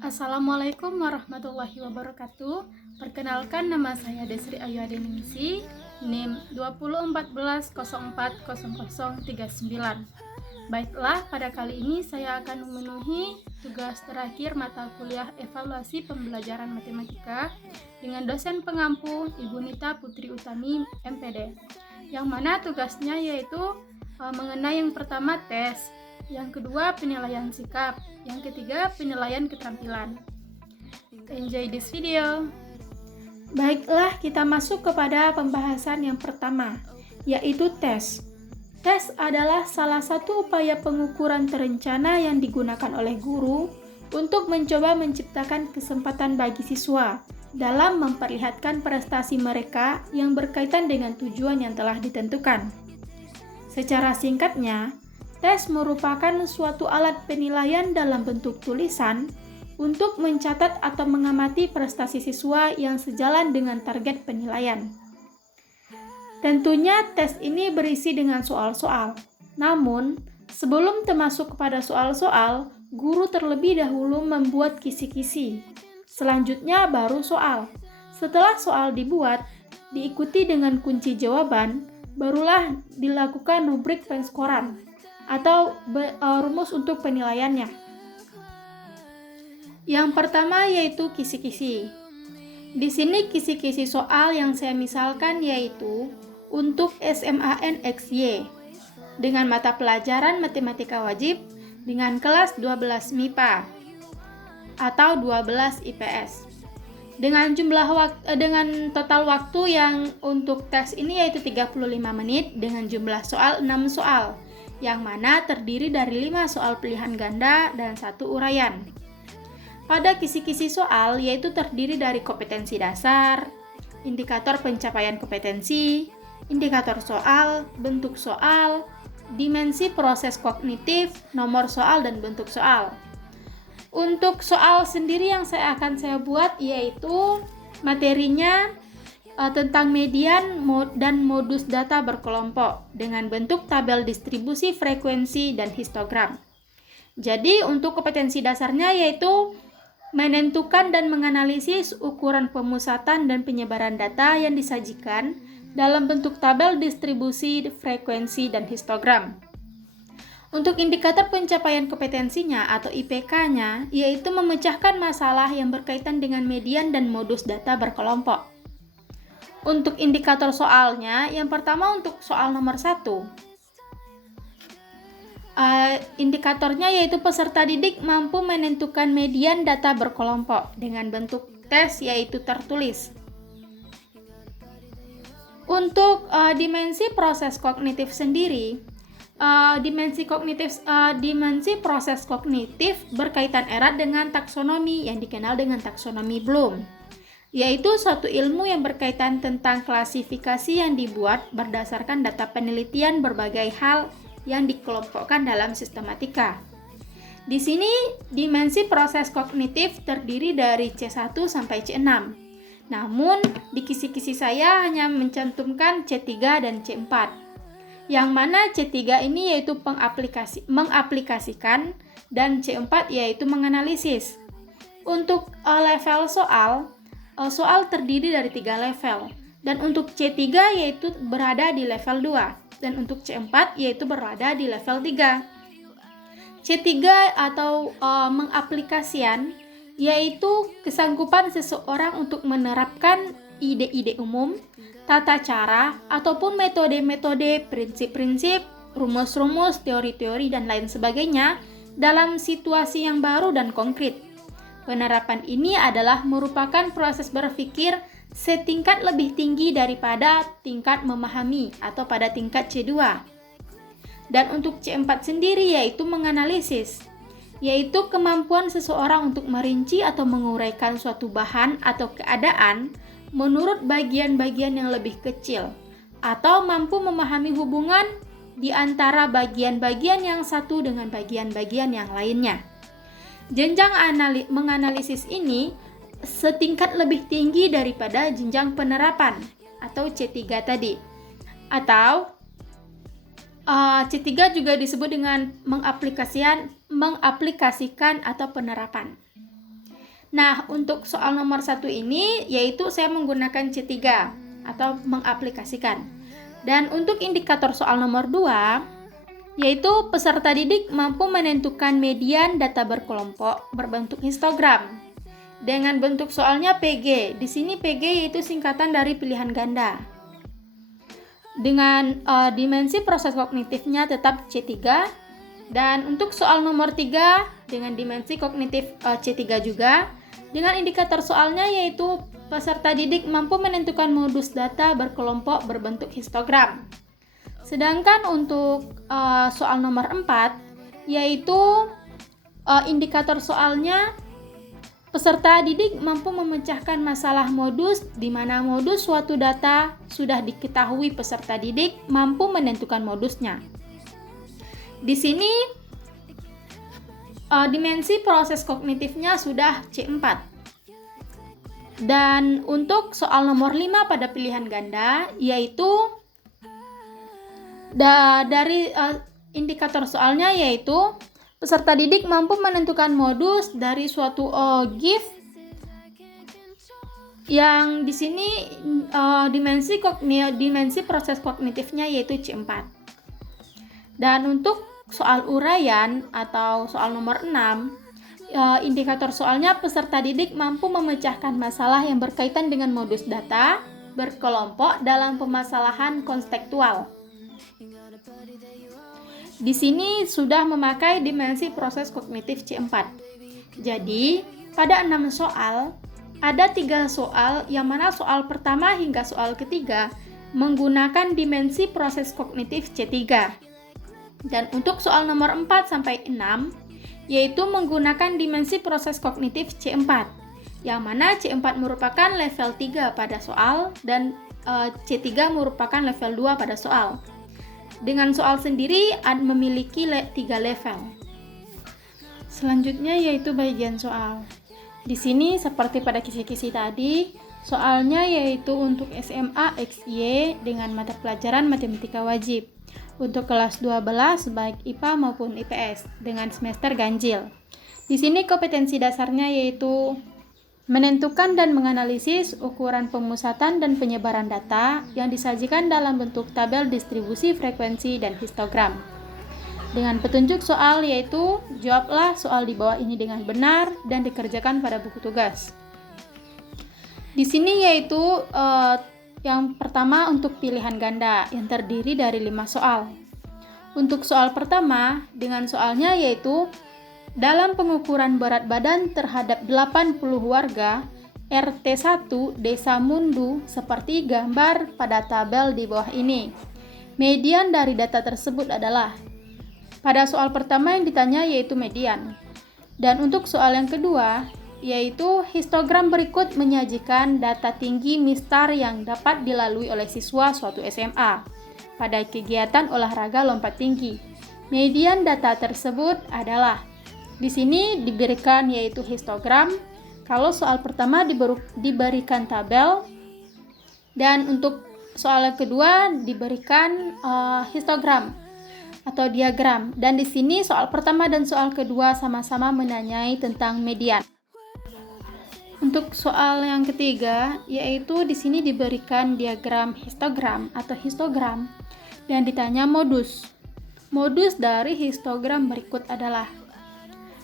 Assalamualaikum warahmatullahi wabarakatuh. Perkenalkan, nama saya Desri Ayu Adeningsi, NIM 2014040039. Baiklah, pada kali ini saya akan memenuhi tugas terakhir mata kuliah evaluasi pembelajaran matematika dengan dosen pengampu Ibu Nita Putri Utami, MPD. Yang mana tugasnya yaitu mengenai yang pertama tes, yang kedua penilaian sikap, yang ketiga penilaian keterampilan. Enjoy this video. Baiklah, kita masuk kepada pembahasan yang pertama, yaitu tes. Tes adalah salah satu upaya pengukuran terencana yang digunakan oleh guru untuk mencoba menciptakan kesempatan bagi siswa dalam memperlihatkan prestasi mereka yang berkaitan dengan tujuan yang telah ditentukan. Secara singkatnya, tes merupakan suatu alat penilaian dalam bentuk tulisan untuk mencatat atau mengamati prestasi siswa yang sejalan dengan target penilaian. Tentunya tes ini berisi dengan soal-soal. Namun, sebelum termasuk kepada soal-soal, guru terlebih dahulu membuat kisi-kisi. Selanjutnya baru soal. Setelah soal dibuat, diikuti dengan kunci jawaban, barulah dilakukan rubrik penskoran atau rumus untuk penilaiannya. Yang pertama yaitu kisi-kisi. Di sini kisi-kisi soal yang saya misalkan yaitu untuk SMAN XY dengan mata pelajaran matematika wajib dengan kelas 12 MIPA atau 12 IPS. Dengan dengan total waktu yang untuk tes ini yaitu 35 menit dengan jumlah soal 6 soal, yang mana terdiri dari 5 soal pilihan ganda dan 1 uraian. Pada kisi-kisi soal yaitu terdiri dari kompetensi dasar, indikator pencapaian kompetensi, indikator soal, bentuk soal, dimensi proses kognitif, nomor soal dan bentuk soal. Untuk soal sendiri yang saya buat yaitu materinya tentang median dan modus data berkelompok dengan bentuk tabel distribusi frekuensi dan histogram. Jadi untuk kompetensi dasarnya yaitu menentukan dan menganalisis ukuran pemusatan dan penyebaran data yang disajikan dalam bentuk tabel distribusi frekuensi dan histogram. Untuk indikator pencapaian kompetensinya atau IPK-nya, yaitu memecahkan masalah yang berkaitan dengan median dan modus data berkelompok. Untuk indikator soalnya, yang pertama untuk soal nomor 1. Indikatornya yaitu peserta didik mampu menentukan median data berkelompok dengan bentuk tes yaitu tertulis. Untuk dimensi proses kognitif sendiri, dimensi proses kognitif berkaitan erat dengan taksonomi yang dikenal dengan taksonomi Bloom, yaitu suatu ilmu yang berkaitan tentang klasifikasi yang dibuat berdasarkan data penelitian berbagai hal yang dikelompokkan dalam sistematika. Di sini dimensi proses kognitif terdiri dari C1 sampai C6. Namun di kisi-kisi saya hanya mencantumkan C3 dan C4. Yang mana C3 ini yaitu mengaplikasikan dan C4 yaitu menganalisis. Untuk level soal terdiri dari 3 level. Dan untuk C3 yaitu berada di level 2 dan untuk C4 yaitu berada di level 3. C3 atau mengaplikasian yaitu kesanggupan seseorang untuk menerapkan ide-ide umum, tata cara, ataupun metode-metode, prinsip-prinsip, rumus-rumus, teori-teori, dan lain sebagainya dalam situasi yang baru dan konkret. Penerapan ini adalah merupakan proses berpikir setingkat lebih tinggi daripada tingkat memahami atau pada tingkat C2. Dan untuk C4 sendiri yaitu menganalisis, yaitu kemampuan seseorang untuk merinci atau menguraikan suatu bahan atau keadaan menurut bagian-bagian yang lebih kecil, atau mampu memahami hubungan di antara bagian-bagian yang satu dengan bagian-bagian yang lainnya. Jenjang menganalisis ini setingkat lebih tinggi daripada jenjang penerapan atau C3 tadi. Atau C3 juga disebut dengan mengaplikasikan atau penerapan. Nah, untuk soal nomor 1 ini yaitu saya menggunakan C3 atau mengaplikasikan. Dan untuk indikator soal nomor 2 yaitu peserta didik mampu menentukan median data berkelompok berbentuk histogram dengan bentuk soalnya PG. Di sini PG yaitu singkatan dari pilihan ganda. Dengan dimensi proses kognitifnya tetap C3. Dan untuk soal nomor 3 dengan dimensi kognitif C3 juga. Dengan indikator soalnya yaitu peserta didik mampu menentukan modus data berkelompok berbentuk histogram. Sedangkan untuk soal nomor 4 yaitu indikator soalnya peserta didik mampu memecahkan masalah modus di mana modus suatu data sudah diketahui peserta didik mampu menentukan modusnya. Di sini dimensi proses kognitifnya sudah C4. Dan untuk soal nomor 5 pada pilihan ganda yaitu dari indikator soalnya yaitu peserta didik mampu menentukan modus dari suatu GIF yang di sini dimensi proses kognitifnya yaitu C4. Dan untuk soal uraian atau soal nomor 6 indikator soalnya peserta didik mampu memecahkan masalah yang berkaitan dengan modus data berkelompok dalam permasalahan konstekstual. Di sini sudah memakai dimensi proses kognitif C4. Jadi, pada 6 soal, ada 3 soal yang mana soal pertama hingga soal ketiga menggunakan dimensi proses kognitif C3. Dan untuk soal nomor 4 sampai 6 yaitu menggunakan dimensi proses kognitif C4, yang mana C4 merupakan level 3 pada soal dan C3 merupakan level 2 pada soal. Dengan soal sendiri memiliki 3 level. Selanjutnya yaitu bagian soal. Di sini seperti pada kisi-kisi tadi, soalnya yaitu untuk SMA XY dengan mata pelajaran matematika wajib. Untuk kelas 12 baik IPA maupun IPS dengan semester ganjil. Di sini kompetensi dasarnya yaitu menentukan dan menganalisis ukuran pemusatan dan penyebaran data yang disajikan dalam bentuk tabel distribusi frekuensi dan histogram. Dengan petunjuk soal yaitu jawablah soal di bawah ini dengan benar dan dikerjakan pada buku tugas. Di sini yaitu yang pertama untuk pilihan ganda yang terdiri dari 5 soal. Untuk soal pertama dengan soalnya yaitu dalam pengukuran berat badan terhadap 80 warga RT1 Desa Mundu seperti gambar pada tabel di bawah ini. Median dari data tersebut adalah pada soal pertama yang ditanya yaitu median. Dan untuk soal yang kedua yaitu histogram berikut menyajikan data tinggi MISTAR yang dapat dilalui oleh siswa suatu SMA pada kegiatan olahraga lompat tinggi. Median data tersebut adalah di sini diberikan yaitu histogram. Kalau soal pertama diberikan tabel dan untuk soal yang kedua diberikan histogram atau diagram. Dan di sini soal pertama dan soal kedua sama-sama menanyai tentang median. Untuk soal yang ketiga yaitu di sini diberikan diagram histogram atau histogram dan ditanya modus. Modus dari histogram berikut adalah.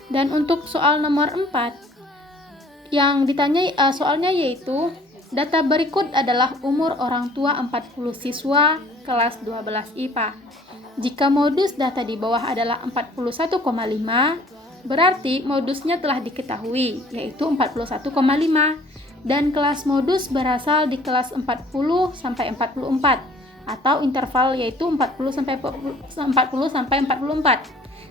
Dan untuk soal nomor 4 yang ditanya soalnya yaitu data berikut adalah umur orang tua 40 siswa kelas 12 IPA. Jika modus data di bawah adalah 41,5, berarti modusnya telah diketahui yaitu 41,5 dan kelas modus berasal di kelas 40 sampai 44 atau interval yaitu 40 sampai 44.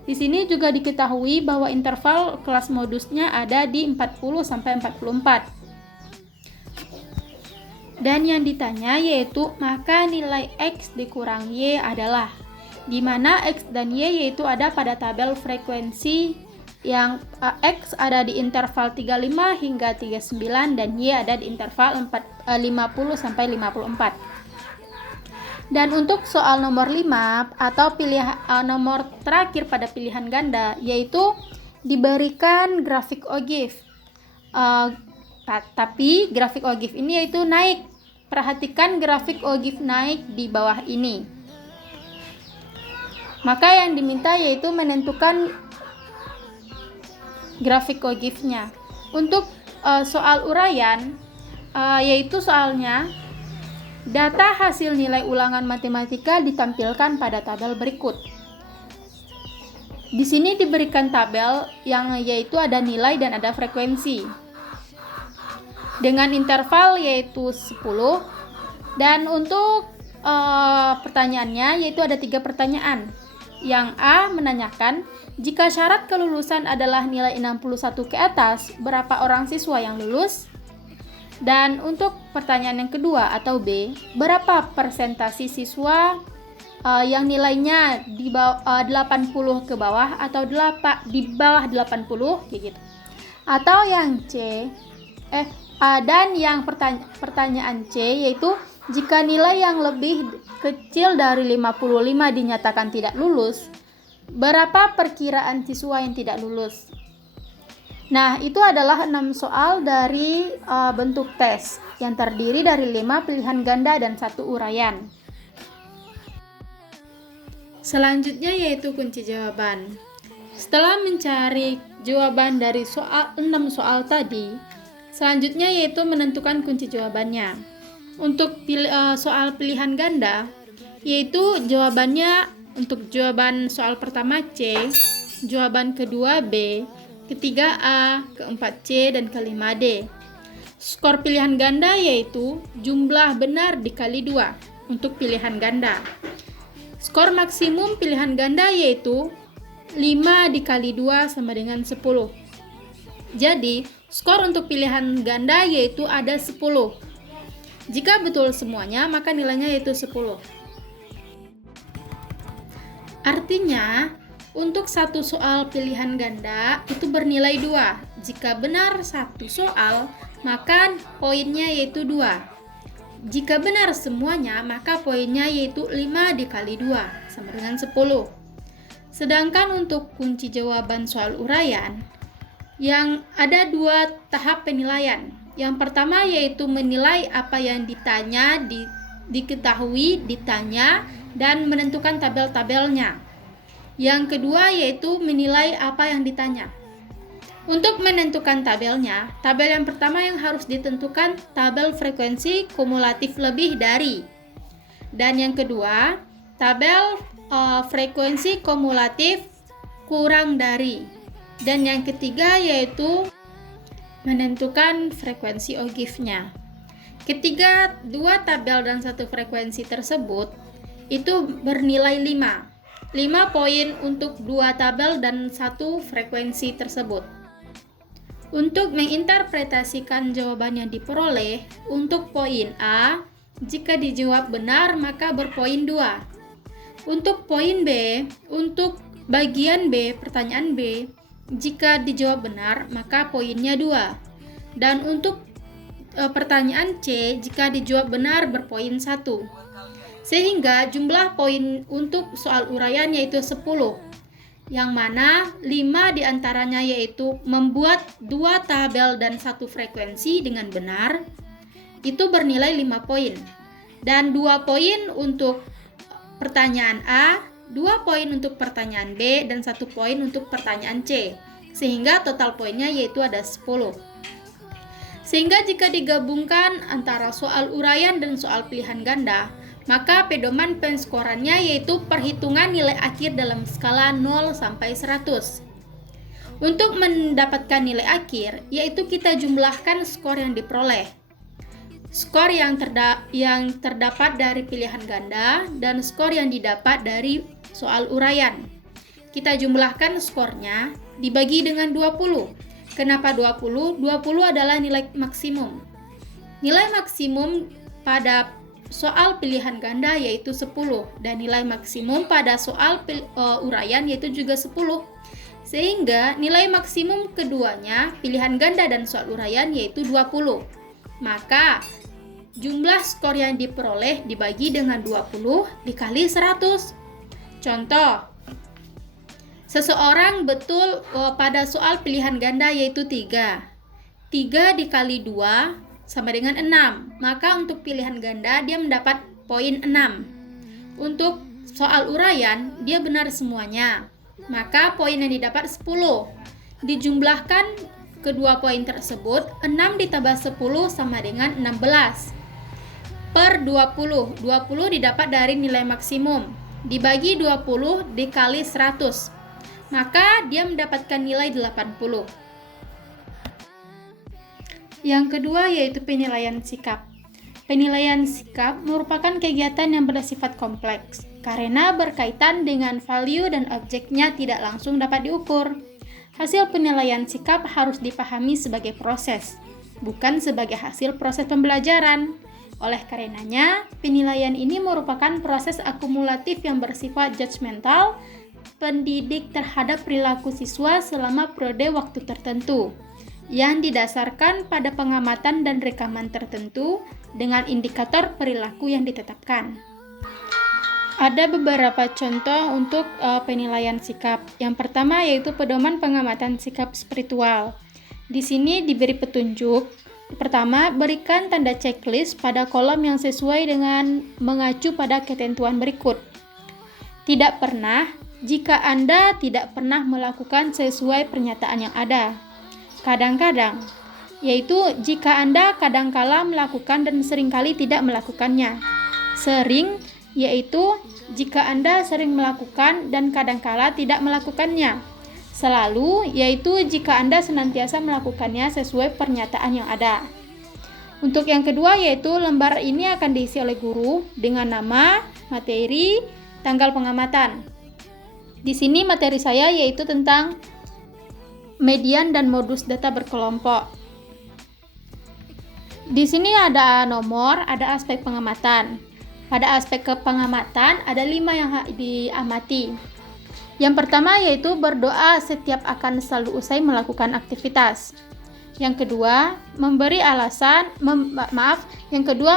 Di sini juga diketahui bahwa interval kelas modusnya ada di 40 sampai 44. Dan yang ditanya yaitu maka nilai X dikurang Y adalah di mana X dan Y yaitu ada pada tabel frekuensi yang X ada di interval 35 hingga 39 dan Y ada di interval 50 sampai 54. Dan untuk soal nomor 5 atau nomor terakhir pada pilihan ganda yaitu diberikan grafik OGIF. Tapi grafik OGIF ini yaitu naik. Perhatikan grafik OGIF naik di bawah ini. Maka yang diminta yaitu menentukan grafik OGIF-nya. Untuk soal uraian, yaitu soalnya data hasil nilai ulangan matematika ditampilkan pada tabel berikut. Di sini diberikan tabel yang yaitu ada nilai dan ada frekuensi dengan interval yaitu 10, dan untuk pertanyaannya yaitu ada 3 pertanyaan. Yang A menanyakan, jika syarat kelulusan adalah nilai 61 ke atas, berapa orang siswa yang lulus? Dan untuk pertanyaan yang kedua atau B, berapa persentase siswa yang nilainya di bawah 80 ke bawah atau di bawah 80 kayak gitu. Atau yang C, dan yang pertanyaan C yaitu jika nilai yang lebih kecil dari 55 dinyatakan tidak lulus, berapa perkiraan siswa yang tidak lulus? Nah, itu adalah 6 soal dari bentuk tes yang terdiri dari 5 pilihan ganda dan 1 uraian. Selanjutnya yaitu kunci jawaban. Setelah mencari jawaban dari 6 soal tadi, selanjutnya yaitu menentukan kunci jawabannya. Untuk soal pilihan ganda, yaitu jawabannya untuk jawaban soal pertama C, jawaban kedua B, ketiga A, keempat C, dan kelima D. Skor pilihan ganda yaitu jumlah benar dikali 2 untuk pilihan ganda. Skor maksimum pilihan ganda yaitu 5 dikali 2 sama dengan 10. Jadi, skor untuk pilihan ganda yaitu ada 10. Jika betul semuanya, maka nilainya yaitu 10. Artinya, untuk satu soal pilihan ganda itu bernilai 2. Jika benar satu soal, maka poinnya yaitu 2. Jika benar semuanya, maka poinnya yaitu 5 dikali 2 sama dengan 10. Sedangkan untuk kunci jawaban soal uraian, yang ada 2 tahap penilaian. Yang pertama yaitu menilai apa yang ditanya, diketahui, ditanya, dan menentukan tabel-tabelnya. Yang kedua yaitu menilai apa yang ditanya. Untuk menentukan tabelnya, tabel yang pertama yang harus ditentukan tabel frekuensi kumulatif lebih dari. Dan yang kedua, tabel frekuensi kumulatif kurang dari. Dan yang ketiga yaitu menentukan frekuensi OGIF-nya. Ketiga, 2 tabel dan 1 frekuensi tersebut itu bernilai 5. 5 poin untuk 2 tabel dan 1 frekuensi tersebut. Untuk menginterpretasikan jawaban yang diperoleh, untuk poin A, jika dijawab benar maka berpoin 2. Untuk poin B, untuk bagian B, pertanyaan B, jika dijawab benar, maka poinnya 2. Dan untuk pertanyaan C, jika dijawab benar berpoin 1. Sehingga jumlah poin untuk soal uraian yaitu 10. Yang mana 5 diantaranya yaitu membuat 2 tabel dan 1 frekuensi dengan benar, itu bernilai 5 poin. Dan 2 poin untuk pertanyaan A, 2 poin untuk pertanyaan B, dan 1 poin untuk pertanyaan C, sehingga total poinnya yaitu ada 10. Sehingga jika digabungkan antara soal uraian dan soal pilihan ganda, maka pedoman penskorannya yaitu perhitungan nilai akhir dalam skala 0 sampai 100. Untuk mendapatkan nilai akhir, yaitu kita jumlahkan skor yang diperoleh. Skor yang terdapat dari pilihan ganda dan skor yang didapat dari soal uraian. Kita jumlahkan skornya dibagi dengan 20. Kenapa 20? 20 adalah nilai maksimum. Nilai maksimum pada soal pilihan ganda yaitu 10 dan nilai maksimum pada soal uraian yaitu juga 10. Sehingga nilai maksimum keduanya, pilihan ganda dan soal uraian yaitu 20. Maka jumlah skor yang diperoleh dibagi dengan 20 dikali 100. Contoh, seseorang betul pada soal pilihan ganda yaitu 3. 3 dikali 2 sama dengan 6. Maka untuk pilihan ganda dia mendapat poin 6. Untuk soal uraian dia benar semuanya. Maka poin yang didapat 10. Dijumlahkan kedua poin tersebut, 6 ditambah 10 sama dengan 16 per 20. 20 didapat dari nilai maksimum. Dibagi 20 dikali 100. Maka dia mendapatkan nilai 80. Yang kedua yaitu penilaian sikap. Penilaian sikap merupakan kegiatan yang bersifat kompleks karena berkaitan dengan value dan objeknya tidak langsung dapat diukur. Hasil penilaian sikap harus dipahami sebagai proses, bukan sebagai hasil proses pembelajaran. Oleh karenanya, penilaian ini merupakan proses akumulatif yang bersifat judgmental pendidik terhadap perilaku siswa selama periode waktu tertentu, yang didasarkan pada pengamatan dan rekaman tertentu dengan indikator perilaku yang ditetapkan. Ada beberapa contoh untuk penilaian sikap. Yang pertama yaitu pedoman pengamatan sikap spiritual. Di sini diberi petunjuk. Pertama, berikan tanda checklist pada kolom yang sesuai dengan mengacu pada ketentuan berikut. Tidak pernah, jika Anda tidak pernah melakukan sesuai pernyataan yang ada. Kadang-kadang, yaitu jika Anda kadangkala melakukan dan seringkali tidak melakukannya. Sering, yaitu jika Anda sering melakukan dan kadangkala tidak melakukannya. Selalu, yaitu jika Anda senantiasa melakukannya sesuai pernyataan yang ada. Untuk yang kedua yaitu lembar ini akan diisi oleh guru dengan nama, materi, tanggal pengamatan. Di sini materi saya yaitu tentang median dan modus data berkelompok. Di sini ada nomor, ada aspek pengamatan. Pada aspek pengamatan ada 5 yang diamati. Yang pertama yaitu berdoa setiap akan selalu usai melakukan aktivitas. Yang kedua, memberi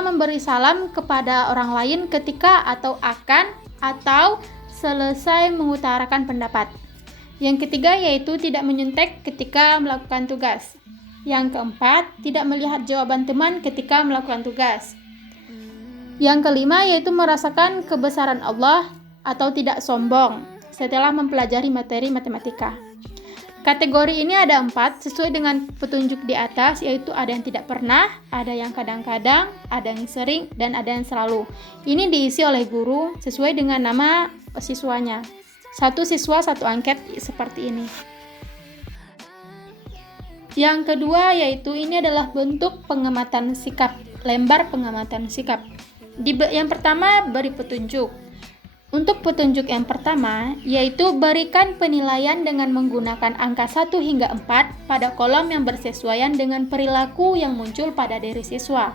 memberi salam kepada orang lain ketika atau akan atau selesai mengutarakan pendapat. Yang ketiga yaitu tidak menyontek ketika melakukan tugas. Yang keempat, tidak melihat jawaban teman ketika melakukan tugas. Yang kelima yaitu merasakan kebesaran Allah atau tidak sombong setelah mempelajari materi matematika. Kategori ini ada 4 sesuai dengan petunjuk di atas, yaitu ada yang tidak pernah, ada yang kadang-kadang, ada yang sering, dan ada yang selalu. Ini diisi oleh guru sesuai dengan nama siswanya. 1 siswa 1 angket seperti ini. Yang kedua yaitu ini adalah bentuk pengamatan sikap, lembar pengamatan sikap. Yang pertama beri petunjuk. Untuk petunjuk yang pertama yaitu berikan penilaian dengan menggunakan angka 1 hingga 4 pada kolom yang bersesuaian dengan perilaku yang muncul pada diri siswa.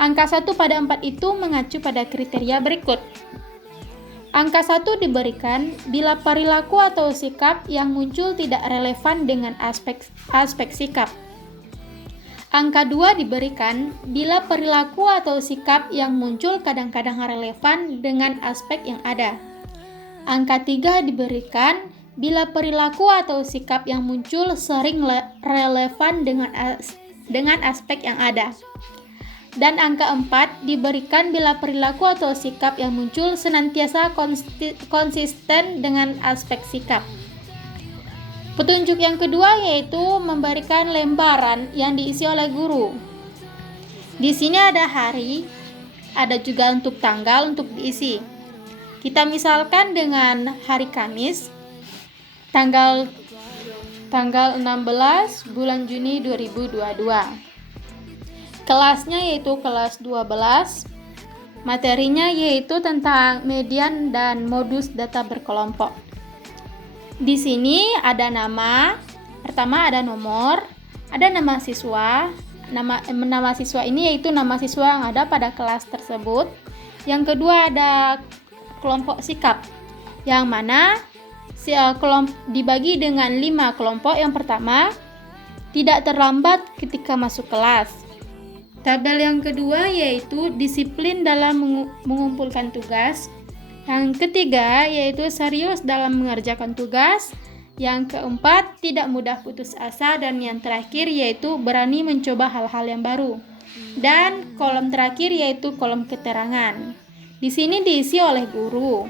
Angka 1 pada 4 itu mengacu pada kriteria berikut. Angka 1 diberikan bila perilaku atau sikap yang muncul tidak relevan dengan aspek sikap. Angka 2 diberikan bila perilaku atau sikap yang muncul kadang-kadang relevan dengan aspek yang ada. Angka 3 diberikan bila perilaku atau sikap yang muncul sering relevan dengan aspek yang ada. Dan angka 4 diberikan bila perilaku atau sikap yang muncul senantiasa konsisten dengan aspek sikap. Petunjuk yang kedua yaitu memberikan lembaran yang diisi oleh guru. Di sini ada hari, ada juga untuk tanggal untuk diisi. Kita misalkan dengan hari Kamis, tanggal 16 bulan Juni 2022. Kelasnya yaitu kelas 12. Materinya yaitu tentang median dan modus data berkelompok. Di sini ada nama, pertama ada nomor, ada nama siswa. Nama siswa ini yaitu nama siswa yang ada pada kelas tersebut. Yang kedua ada kelompok sikap, yang mana dibagi dengan 5 kelompok. Yang pertama, tidak terlambat ketika masuk kelas. Tabel yang kedua yaitu disiplin dalam mengumpulkan tugas. Yang ketiga yaitu serius dalam mengerjakan tugas. Yang keempat, tidak mudah putus asa, dan yang terakhir yaitu berani mencoba hal-hal yang baru. Dan kolom terakhir yaitu kolom keterangan. Di sini diisi oleh guru.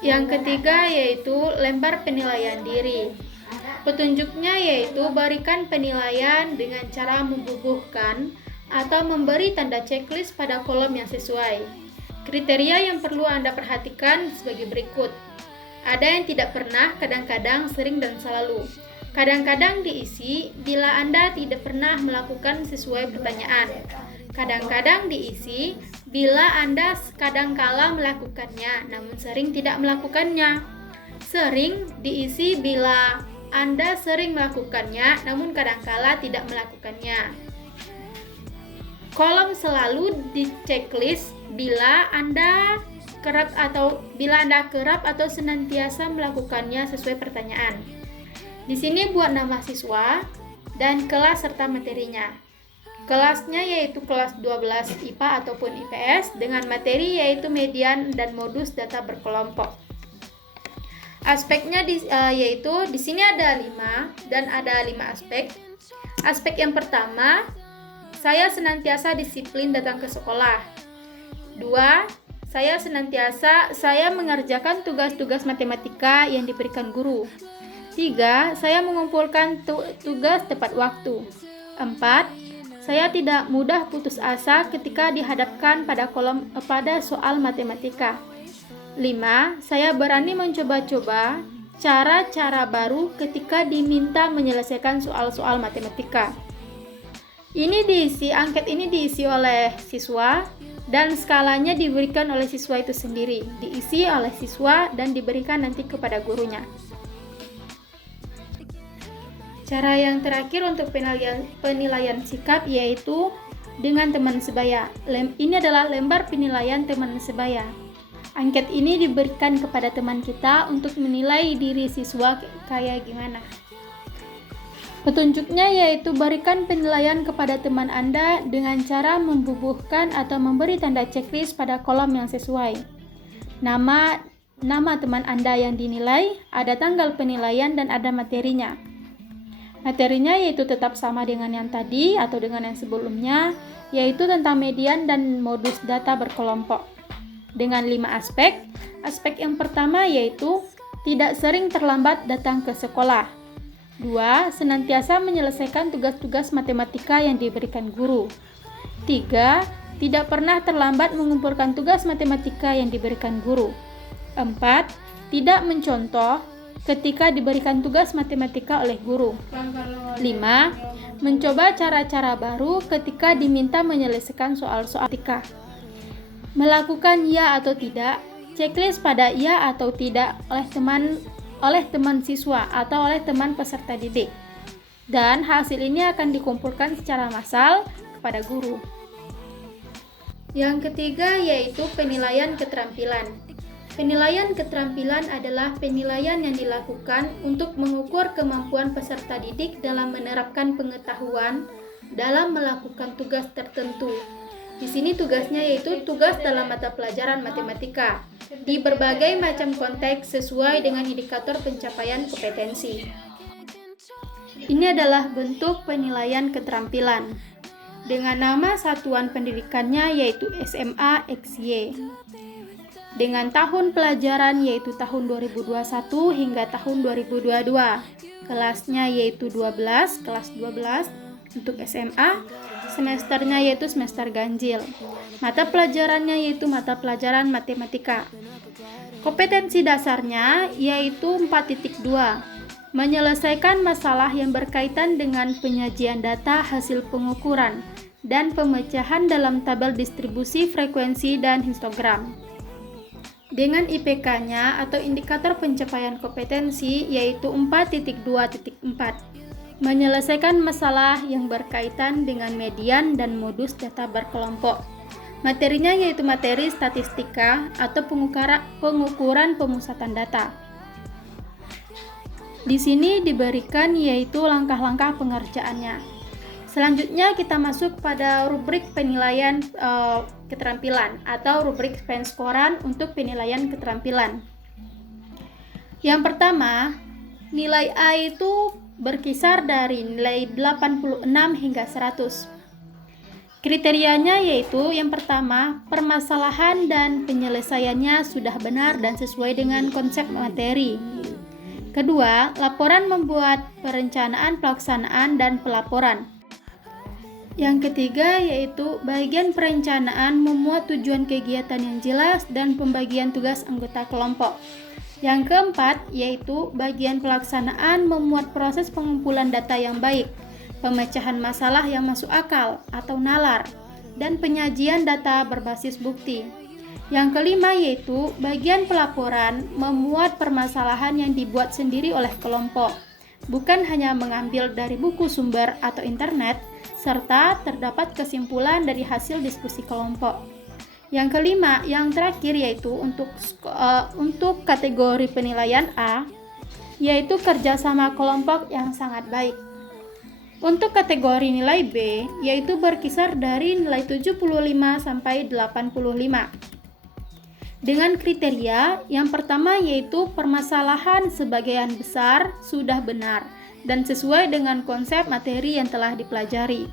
Yang ketiga yaitu lembar penilaian diri. Petunjuknya yaitu berikan penilaian dengan cara membubuhkan atau memberi tanda checklist pada kolom yang sesuai. Kriteria yang perlu Anda perhatikan sebagai berikut. Ada yang tidak pernah, kadang-kadang, sering, dan selalu. Kadang-kadang diisi bila Anda tidak pernah melakukan sesuai pertanyaan. Kadang-kadang diisi bila Anda kadangkala melakukannya, namun sering tidak melakukannya. Sering diisi bila Anda sering melakukannya, namun kadangkala tidak melakukannya. Kolom selalu di checklist bila Anda kerap atau senantiasa melakukannya sesuai pertanyaan. Di sini buat nama siswa dan kelas serta materinya. Kelasnya yaitu kelas 12 IPA ataupun IPS dengan materi yaitu median dan modus data berkelompok. Aspeknya yaitu di sini ada 5 dan ada 5 aspek. Aspek yang pertama, saya senantiasa disiplin datang ke sekolah. 2. Saya mengerjakan tugas-tugas matematika yang diberikan guru. 3. Saya mengumpulkan tugas tepat waktu. 4. Saya tidak mudah putus asa ketika dihadapkan pada soal matematika. 5. Saya berani mencoba-coba cara-cara baru ketika diminta menyelesaikan soal-soal matematika. Angket ini diisi oleh siswa dan skalanya diberikan oleh siswa itu sendiri, diisi oleh siswa dan diberikan nanti kepada gurunya. Cara yang terakhir untuk penilaian sikap yaitu dengan teman sebaya. Ini adalah lembar penilaian teman sebaya. Angket ini diberikan kepada teman kita untuk menilai diri siswa kayak gimana. Petunjuknya yaitu berikan penilaian kepada teman Anda dengan cara membubuhkan atau memberi tanda checklist pada kolom yang sesuai. Nama teman Anda yang dinilai, ada tanggal penilaian, dan ada materinya. Materinya yaitu tetap sama dengan yang tadi atau dengan yang sebelumnya, yaitu tentang median dan modus data berkelompok. Dengan 5 aspek. Aspek yang pertama yaitu tidak sering terlambat datang ke sekolah. 2. Senantiasa menyelesaikan tugas-tugas matematika yang diberikan guru. 3. Tidak pernah terlambat mengumpulkan tugas matematika yang diberikan guru. 4. Tidak mencontoh ketika diberikan tugas matematika oleh guru. 5. Mencoba cara-cara baru ketika diminta menyelesaikan soal-soal matematika. Melakukan ya atau tidak, checklist pada ya atau tidak oleh teman siswa atau oleh teman peserta didik. Dan hasil ini akan dikumpulkan secara massal kepada guru. Yang ketiga yaitu penilaian keterampilan. Penilaian keterampilan adalah penilaian yang dilakukan untuk mengukur kemampuan peserta didik dalam menerapkan pengetahuan dalam melakukan tugas tertentu. Di sini tugasnya yaitu tugas dalam mata pelajaran matematika di berbagai macam konteks sesuai dengan indikator pencapaian kompetensi. Ini adalah bentuk penilaian keterampilan dengan nama satuan pendidikannya yaitu SMA XY. Dengan tahun pelajaran yaitu tahun 2021 hingga tahun 2022. Kelasnya yaitu 12, kelas 12 untuk SMA. Semesternya yaitu semester ganjil. Mata pelajarannya yaitu mata pelajaran matematika. Kompetensi dasarnya yaitu 4.2. Menyelesaikan masalah yang berkaitan dengan penyajian data hasil pengukuran dan pemecahan dalam tabel distribusi frekuensi dan histogram. Dengan IPK-nya atau indikator pencapaian kompetensi yaitu 4.2.4. Menyelesaikan masalah yang berkaitan dengan median dan modus data berkelompok. Materinya yaitu materi statistika atau pengukuran pemusatan data. Di sini diberikan yaitu langkah-langkah pengerjaannya. Selanjutnya kita masuk pada rubrik penilaian keterampilan atau rubrik penskoran untuk penilaian keterampilan. Yang pertama, nilai A itu berkisar dari nilai 86 hingga 100. Kriterianya yaitu yang pertama, permasalahan dan penyelesaiannya sudah benar dan sesuai dengan konsep materi. Kedua, laporan membuat perencanaan, pelaksanaan, dan pelaporan. Yang ketiga yaitu bagian perencanaan memuat tujuan kegiatan yang jelas dan pembagian tugas anggota kelompok. Yang keempat yaitu bagian pelaksanaan memuat proses pengumpulan data yang baik, pemecahan masalah yang masuk akal atau nalar, dan penyajian data berbasis bukti. Yang kelima yaitu bagian pelaporan memuat permasalahan yang dibuat sendiri oleh kelompok, bukan hanya mengambil dari buku sumber atau internet, serta terdapat kesimpulan dari hasil diskusi kelompok. Yang kelima, yang terakhir yaitu untuk kategori penilaian A, yaitu kerjasama kelompok yang sangat baik. Untuk kategori nilai B, yaitu berkisar dari nilai 75 sampai 85. Dengan kriteria, yang pertama yaitu permasalahan sebagian besar sudah benar dan sesuai dengan konsep materi yang telah dipelajari.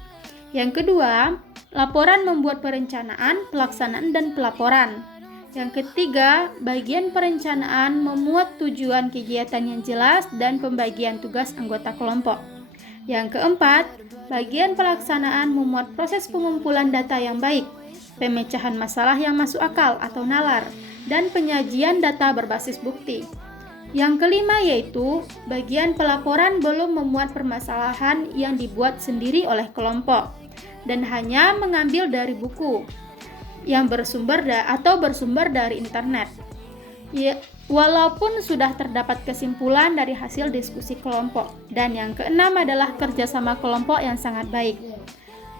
Yang kedua, laporan membuat perencanaan, pelaksanaan, dan pelaporan. Yang ketiga, bagian perencanaan memuat tujuan kegiatan yang jelas dan pembagian tugas anggota kelompok. Yang keempat, bagian pelaksanaan memuat proses pengumpulan data yang baik, pemecahan masalah yang masuk akal atau nalar, dan penyajian data berbasis bukti. Yang kelima yaitu bagian pelaporan belum memuat permasalahan yang dibuat sendiri oleh kelompok dan hanya mengambil dari buku yang bersumber dari internet. Ya, walaupun sudah terdapat kesimpulan dari hasil diskusi kelompok. Dan yang keenam adalah kerjasama kelompok yang sangat baik.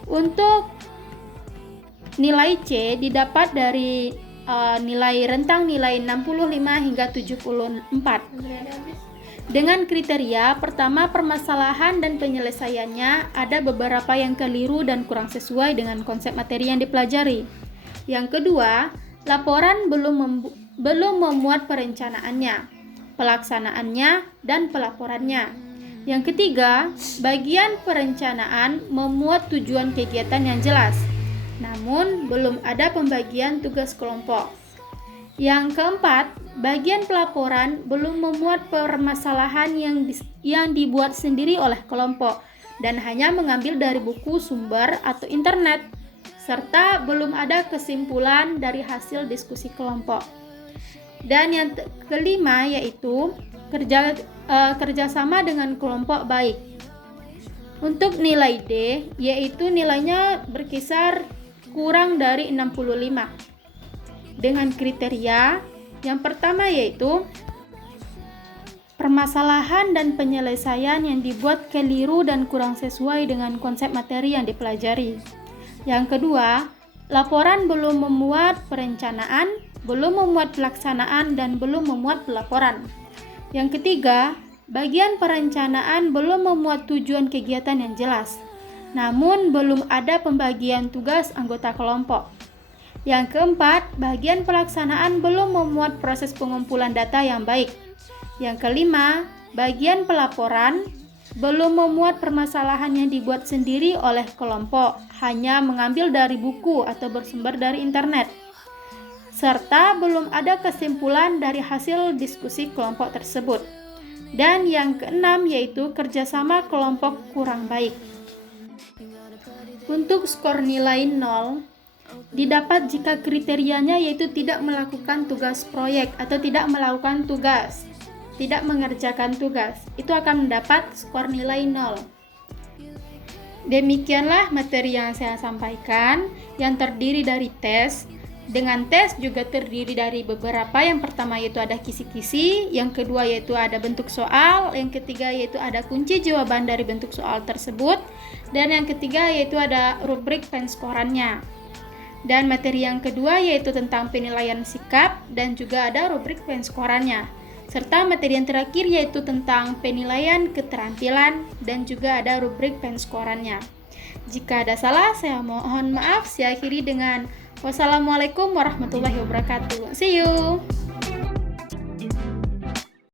Untuk nilai C didapat dari rentang nilai 65 hingga 74. Dengan kriteria pertama, permasalahan dan penyelesaiannya ada beberapa yang keliru dan kurang sesuai dengan konsep materi yang dipelajari. Yang kedua, laporan belum memuat perencanaannya, pelaksanaannya, dan pelaporannya. Yang ketiga, bagian perencanaan memuat tujuan kegiatan yang jelas, namun belum ada pembagian tugas kelompok. Yang keempat, bagian pelaporan belum memuat permasalahan yang dibuat sendiri oleh kelompok dan hanya mengambil dari buku sumber atau internet, serta belum ada kesimpulan dari hasil diskusi kelompok. Dan yang kelima yaitu kerjasama dengan kelompok baik. Untuk nilai D, yaitu nilainya berkisar kurang dari 65. Dengan kriteria yang pertama yaitu permasalahan dan penyelesaian yang dibuat keliru dan kurang sesuai dengan konsep materi yang dipelajari. Yang kedua, laporan belum memuat perencanaan, belum memuat pelaksanaan, dan belum memuat pelaporan. Yang ketiga, bagian perencanaan belum memuat tujuan kegiatan yang jelas, namun belum ada pembagian tugas anggota kelompok. Yang keempat, bagian pelaksanaan belum memuat proses pengumpulan data yang baik. Yang kelima, bagian pelaporan belum memuat permasalahan yang dibuat sendiri oleh kelompok, hanya mengambil dari buku atau bersumber dari internet, serta belum ada kesimpulan dari hasil diskusi kelompok tersebut. Dan yang keenam yaitu kerjasama kelompok kurang baik. Untuk skor nilai 0 didapat jika kriterianya yaitu tidak melakukan tugas proyek atau tidak melakukan tugas, tidak mengerjakan tugas. Itu akan mendapat skor nilai 0. Demikianlah materi yang saya sampaikan yang terdiri dari tes. Dengan tes juga terdiri dari beberapa. Yang pertama yaitu ada kisi-kisi, yang kedua yaitu ada bentuk soal, yang ketiga yaitu ada kunci jawaban dari bentuk soal tersebut, dan yang ketiga yaitu ada rubrik penskorannya. Dan materi yang kedua yaitu tentang penilaian sikap dan juga ada rubrik penskorannya. Serta materi yang terakhir yaitu tentang penilaian keterampilan dan juga ada rubrik penskorannya. Jika ada salah, saya mohon maaf. Saya akhiri dengan wassalamualaikum warahmatullahi wabarakatuh. See you.